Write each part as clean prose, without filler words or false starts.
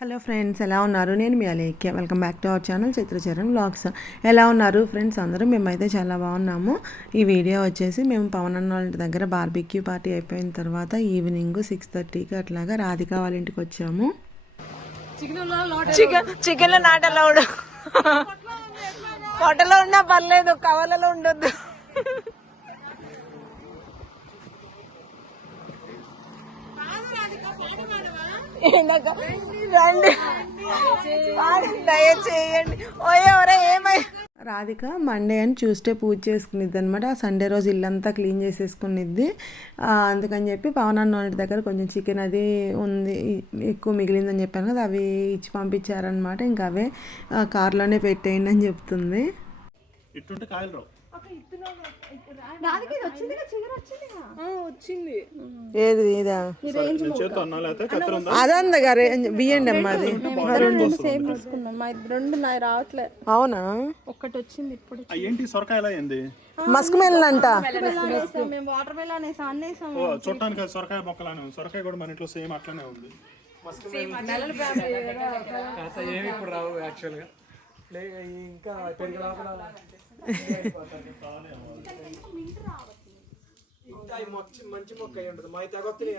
Hello friends, ఎలా ఉన్నారు? నేను మీ Alekhya. Welcome back to our channel Chitracharan vlogs. ఎలా ఉన్నారు ఫ్రెండ్స్ అందరూ? మేమైతే చాలా బాగున్నాము. ఈ వీడియో వచ్చేసి మేము పవన్ అన్న వాళ్ళ దగ్గర బార్బిక్యూ పార్టీ అయిపోయిన తర్వాత ఈవినింగ్ 6:30కి అట్లాగా రాధిక వాళ్ళ ఇంటికి వచ్చాము. Chicken not allowed. పొట్టలో ఉన్నా పర్లేదు, కవలలో ఉండొద్దు. దయచేయండి. రాధిక మండే అండ్ ట్యూస్డే పూజ చేసుకునిద్ది అనమాట. సండే రోజు ఇల్లంతా క్లీన్ చేసేసుకునిద్ది. అందుకని చెప్పి పవన్ అన్న వాళ్ళ దగ్గర కొంచెం చికెన్ అది ఉంది, ఎక్కువ మిగిలిందని చెప్పాను కదా, అవి ఇచ్చి పంపించారనమాట. ఇంకా అవే కార్లోనే పెట్టేయండి అని చెప్తుంది. ఏది ఇదా? అదంద గారు బియ్యండి అమ్మా, అది రావట్లే. అవునా? ఒక్కటి వచ్చింది ఇప్పుడు. ఏంటి సొరకాయ మస్క్ మెలన్ అంట. వాటర్ మెలన్ చూడటానికి సొరకాయ మొక్కలానే ఉంది. సొరకాయ కూడా మన ఇంట్లో సేమ్ అట్లనే ఉంది. ఏమి ఇప్పుడు రావు యాక్చువల్గా. ఇంకా పెరిగి మంచి మొక్క అయి ఉంటుంది. మా తెగొత్తులే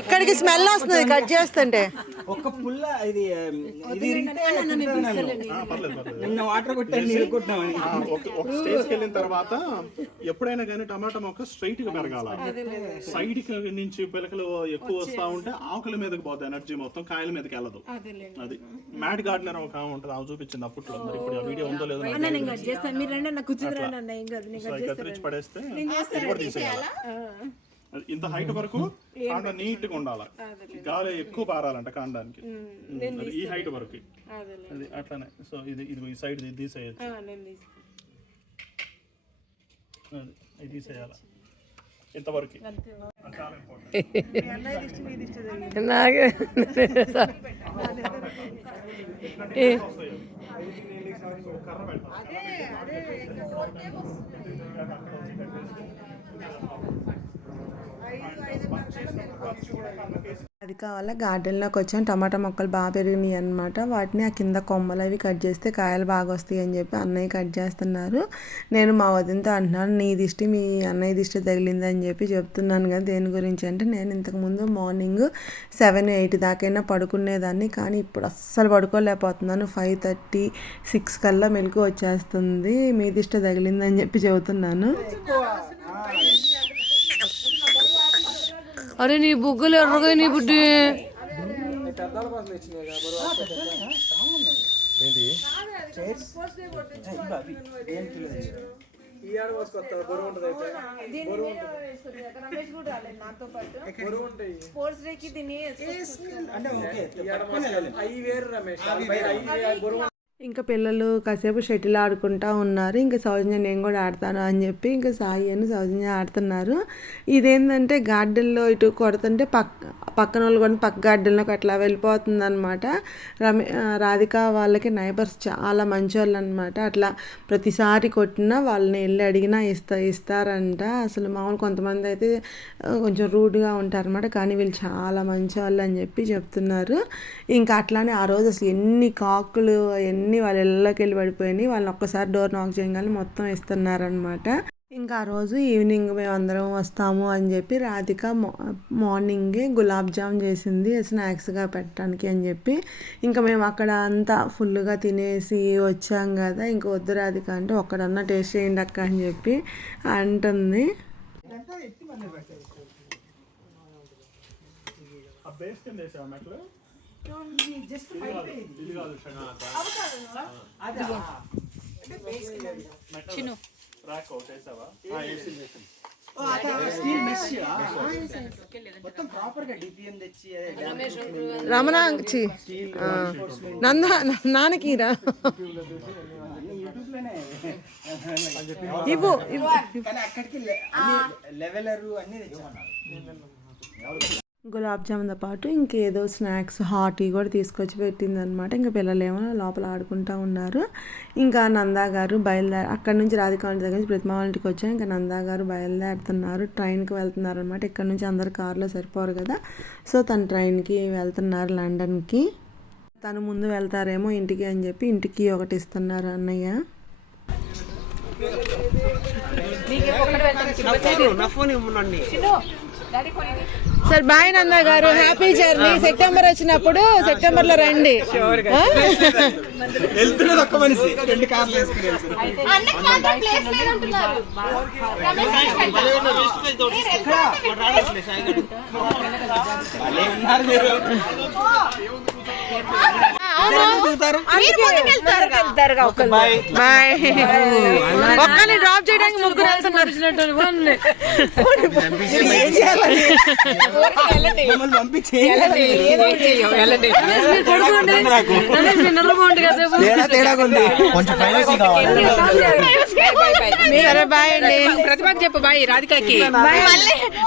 ఇక్కడికి స్మెల్ వస్తుంది కట్ చేస్తుంటే. ఒక్క పుల్ల ఇది వాటర్ కొట్టామని ఒక స్టేజ్కి వెళ్ళిన తర్వాత ఎప్పుడైనా కానీ టమాటా మొక్క స్ట్రైట్ గా పెరగాల. సైడ్ నుంచి పిలకలు ఎక్కువ వస్తా ఉంటే ఆకుల మీదకి పోతాయి, ఎనర్జీ మొత్తం కాయల మీదకి వెళ్ళదు. అది మ్యాట్ గార్డెనర్ ఒక ఉంటుంది, అవి చూపించింది అప్పట్లో. మరి ఇప్పుడు ఆ వీడియో ఉందో లేదో కత్తిరించి పడేస్తే తీసేయాలి. ఇంత హైట్ వరకు కాండ నీట్ గా ఉండాలి, గాలి ఎక్కువ పారాలంట కాండానికి. ఈ హైట్ వరకు అది అట్లానే. సో ఇది ఈ సైడ్ తీసేయచ్చు, ఇది తీసేయాలి ఇంతవరకు. అది కావాలా గార్డెన్లోకి వచ్చాం. టమాటా మొక్కలు బాగా పెరిగినాయి అనమాట. వాటిని ఆ కింద కొమ్మలు అవి కట్ చేస్తే కాయలు బాగా వస్తాయి అని చెప్పి అన్నయ్య కట్ చేస్తున్నారు. నేను మా వదినతో అంటున్నాను, నీ దిష్టి మీ అన్నయ్య దిష్టి తగిలిందని చెప్పి చెప్తున్నాను కదా. దేని గురించి అంటే, నేను ఇంతకుముందు మార్నింగ్ 7-8 దాకైనా పడుకునేదాన్ని, కానీ ఇప్పుడు అస్సలు పడుకోలేకపోతున్నాను. 5:30, 6 కల్లా మెలకు వచ్చేస్తుంది. మీ దిష్టి తగిలిందని చెప్పి చెబుతున్నాను. అరే నీ బుగ్గలు ఎర్రగా నీ బుడ్డి. ఇంకా పిల్లలు కాసేపు షటిల్ ఆడుకుంటూ ఉన్నారు. ఇంకా సౌజన్య నేను కూడా ఆడతాను అని చెప్పి ఇంకా సాయి అని సౌజన్య ఆడుతున్నారు. ఇదేంటంటే గార్డెన్లో ఇటు కొడుతుంటే పక్కన వాళ్ళు కూడా పక్క గార్డెన్లోకి అట్లా వెళ్ళిపోతుంది అనమాట. రాధిక వాళ్ళకి నైబర్స్ చాలా మంచి వాళ్ళు అనమాట. అట్లా ప్రతిసారి కొట్టినా వాళ్ళని వెళ్ళి అడిగినా ఇస్తారంట. అసలు మామూలు కొంతమంది అయితే కొంచెం రూడ్గా ఉంటారనమాట, కానీ వీళ్ళు చాలా మంచి వాళ్ళు అని చెప్పి చెప్తున్నారు. ఇంకా అట్లానే ఆ రోజు అసలు ఎన్ని కాకులు అవన్నీ వాళ్ళ ఇళ్ళకి వెళ్ళి పడిపోయినాయి. వాళ్ళని ఒక్కసారి డోర్ నాక్ చేయగానే మొత్తం ఇస్తున్నారనమాట. ఇంకా ఆ రోజు ఈవినింగ్ మేము అందరం వస్తాము అని చెప్పి రాధిక మార్నింగే గులాబ్ జామ్ చేసింది స్నాక్స్గా పెట్టడానికి అని చెప్పి. ఇంకా మేము అక్కడ అంతా ఫుల్గా తినేసి వచ్చాం కదా, ఇంకా వద్దు రాధిక అంటే ఒక్కడన్నా టేస్ట్ చేయండి అక్క అని చెప్పి అంటుంది. రమణాంచి నాన్నకిరా ఇవ్వు ఇవ్వు. గులాబ్ జామున్తో పాటు ఇంకేదో స్నాక్స్ హాట్ టీ కూడా తీసుకొచ్చి పెట్టింది అనమాట. ఇంకా పిల్లలేమో లోపల ఆడుకుంటూ ఉన్నారు. ఇంకా నందా గారు అక్కడి నుంచి రాధిక వాళ్ళ దగ్గర నుంచి ప్రతిమ వాళ్ళ ఇంటికి వచ్చాను. ఇంకా నందా గారు బయలుదేరుతున్నారు, ట్రైన్కి వెళ్తున్నారు అనమాట. ఇక్కడ నుంచి అందరు కార్లో సరిపోరు కదా, సో తను ట్రైన్కి వెళ్తున్నారు లండన్కి. తను ముందు వెళ్తారేమో ఇంటికి అని చెప్పి ఇంటికి ఒకటి ఇస్తున్నారు అన్నయ్య. సార్ బాయ్ నందా గారు, హ్యాపీ జర్నీ. సెప్టెంబర్ వచ్చినప్పుడు సెప్టెంబర్ లో రండి. ఒక్కని డ్రాప్ చేయడానికి ముగ్గురు వెళ్తున్నారు. సరే బాయ్ అండి. ప్రతిభకి చెప్పు బాయ్, రాధికకి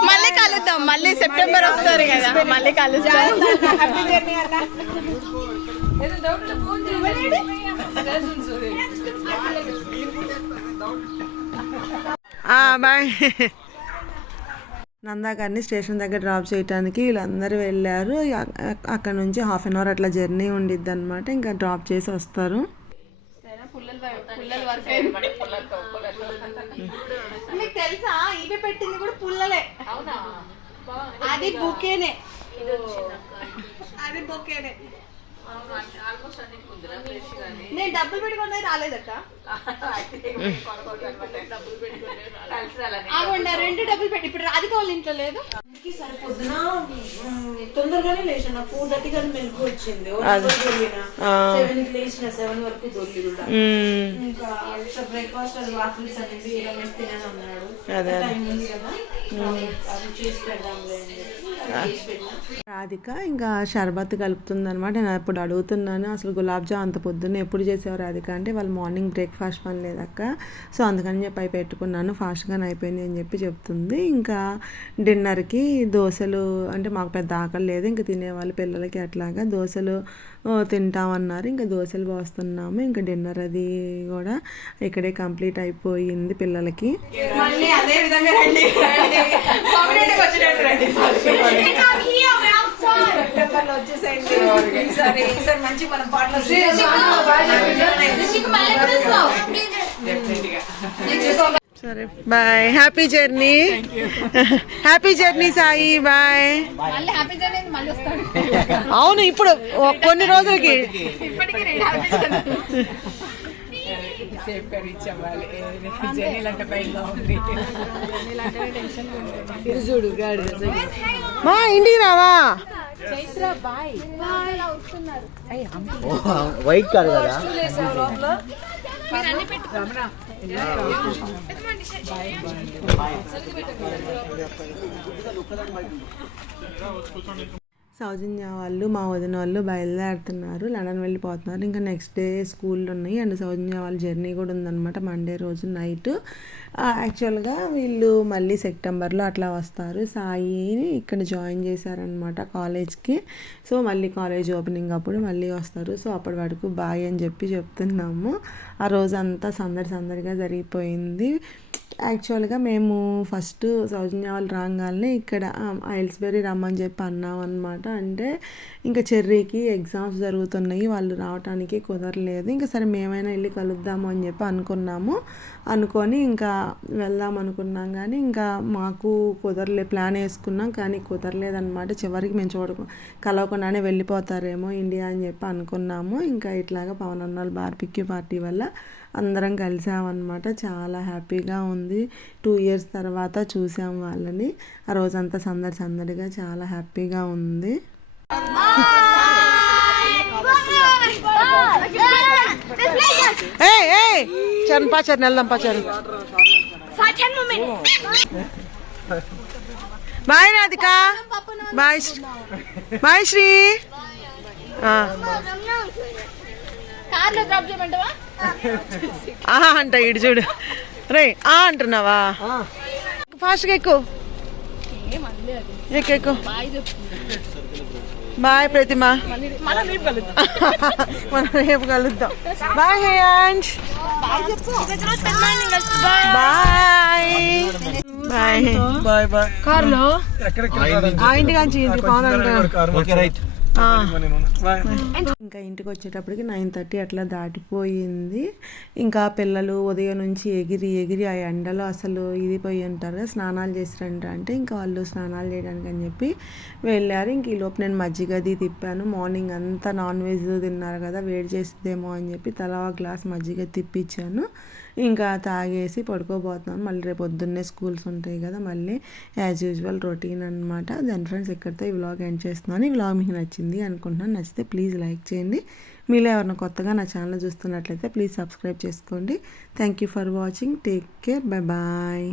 మళ్ళీ కలుద్దాం. మళ్ళీ సెప్టెంబర్ వస్తారు కదా, మళ్ళీ కలుద్దాం. బాయ్. నందా గారిని స్టేషన్ దగ్గర డ్రాప్ చేయడానికి వీళ్ళందరూ వెళ్ళారు. అక్కడ నుంచి 1/2 an hour అట్లా జర్నీ ఉండిద్ది అనమాట. ఇంకా డ్రాప్ చేసి వస్తారు. మీకు తెలుసా ఇవి పెట్టింది కూడా పుల్లలే. అది బొకేనే, అది బొకేనే. నేను డబ్బులు పెట్టుకున్నది రాలేదక్క. రెండు డబ్బులు పెట్టి ఇప్పుడు రాధిక వాళ్ళ ఇంట్లో లేదు. పొద్దున తొందరగానే లేచిన 4:30 కానీ మెలకు వచ్చింది. 7 లేచిన 7 వరకు దొరికి కూడా ఇంకా బ్రేక్ఫాస్ట్ అది వాఫిల్స్ అనేది రమేష్ తినని అన్నాడు. టైం ఉంది కదా అది చేసి పెడదాంలే అని రాధిక ఇంకా షర్బత్ కలుపుతుంది అనమాట. నేను అప్పుడు అడుగుతున్నాను, అసలు గులాబ్ జామ్ అంత పొద్దున్న ఎప్పుడు చేసేవారు రాధిక అంటే, వాళ్ళు మార్నింగ్ బ్రేక్ఫాస్ట్ పని లేదక్క, సో అందుకని చెప్పి అవి పెట్టుకున్నాను, ఫాస్ట్గానే అయిపోయింది అని చెప్పి చెప్తుంది. ఇంకా డిన్నర్కి దోశలు అంటే మాకు పెద్ద ఆకలి లేదు, ఇంకా తినేవాళ్ళు పిల్లలకి అట్లాగా దోశలు తింటామన్నారు. ఇంకా దోశలు పోస్తున్నాము. ఇంకా డిన్నర్ అది కూడా ఇక్కడే కంప్లీట్ అయిపోయింది పిల్లలకి. సరే bye, happy journey. Happy journey Sai, bye. అవును, ఇప్పుడు కొన్ని రోజులకి మా ఇంటికి రావా? వైట్ కాదు కదా. సౌజన్య వాళ్ళు మా వదిన వాళ్ళు బయలుదేరుతున్నారు, లండన్ వెళ్ళిపోతున్నారు. ఇంకా నెక్స్ట్ డే స్కూళ్ళు ఉన్నాయి అండ్ సౌజన్య వాళ్ళ జర్నీ కూడా ఉందన్నమాట. మండే రోజు నైట్. యాక్చువల్గా వీళ్ళు మళ్ళీ సెప్టెంబర్లో అట్లా వస్తారు. సాయిని ఇక్కడ జాయిన్ చేశారనమాట కాలేజ్కి. సో మళ్ళీ కాలేజ్ ఓపెనింగ్ అప్పుడు మళ్ళీ వస్తారు. సో అప్పటి వరకు బాయ్ అని చెప్పి చెప్తున్నాము. ఆ రోజు అంతా సందడిగా జరిగిపోయింది. యాక్చువల్గా మేము ఫస్ట్ సౌజన్య వాళ్ళు రాగానే ఇక్కడ ఐల్స్బెరీ రమ్మని చెప్పి అన్నాం అనమాట. అంటే ఇంకా చెర్రీకి ఎగ్జామ్స్ జరుగుతున్నాయి, వాళ్ళు రావడానికి కుదరలేదు. ఇంకా సరే మేమైనా వెళ్ళి కలుద్దాము అని చెప్పి అనుకొని ఇంకా వెళ్దాం అనుకున్నాం. కానీ ఇంకా మాకు ప్లాన్ వేసుకున్నాం కానీ కుదరలేదన్నమాట. చివరికి మేము కలవకుండానే వెళ్ళిపోతారేమో ఇండియా అని చెప్పి అనుకున్నాము. ఇంకా ఇట్లాగా పవన్ అన్నాళ్ళు బార్బిక్యూ పార్టీ వల్ల అందరం కలిసామన్నమాట. చాలా హ్యాపీగా ఉంది. 2 years తర్వాత చూసాం వాళ్ళని. ఆ రోజంతా సందడిగా చాలా హ్యాపీగా ఉంది. చరణ్ వెళ్దాం పాచారు. Bye Radhika, bye Sri. అంట ఇటు చూడు రే అంటున్నావా? ఫాస్ట్గా ఎక్కువ ఎక్కు బాయ్ ప్రతిమ మనం రేపు కలుద్దాం బాయ్ హేయాంష్ బాయ్ బాయ్ బాయ్ కార్లో ఆ ఇంటికి రైట్ ఇంకా ఇంటికి వచ్చేటప్పటికి 9:30 అట్లా దాటిపోయింది. ఇంకా పిల్లలు ఉదయం నుంచి ఎగిరి ఎగిరి ఆ ఎండలో అసలు ఇదిపోయి ఉంటారు కదా, స్నానాలు చేసిరంట అంటే ఇంకా వాళ్ళు స్నానాలు చేయడానికి అని చెప్పి వెళ్ళారు. ఇంక ఈలోపు నేను మజ్జిగ అది తిప్పాను. మార్నింగ్ అంతా నాన్ వెజ్ తిన్నారు కదా, వేడి చేస్తుందేమో అని చెప్పి తలా గ్లాస్ మజ్జిగ తిప్పించాను. ఇంకా తాగేసి పడుకోబోతున్నాను. మళ్ళీ రేపు పొద్దున్నే స్కూల్స్ ఉంటాయి కదా, మళ్ళీ యాజ్ యూజువల్ రొటీన్ అనమాట. దాని ఫ్రెండ్స్ ఇక్కడితో ఈ వ్లాగ్ ఎండ్ చేస్తున్నాను. ఈ వ్లాగ్ మీకు నచ్చింది అనుకుంటున్నాను. నచ్చితే ప్లీజ్ లైక్ చేయండి. మీలో ఎవరైనా కొత్తగా నా ఛానల్ చూస్తున్నట్లయితే ప్లీజ్ సబ్స్క్రైబ్ చేసుకోండి. Thank you for watching. Take care. Bye bye.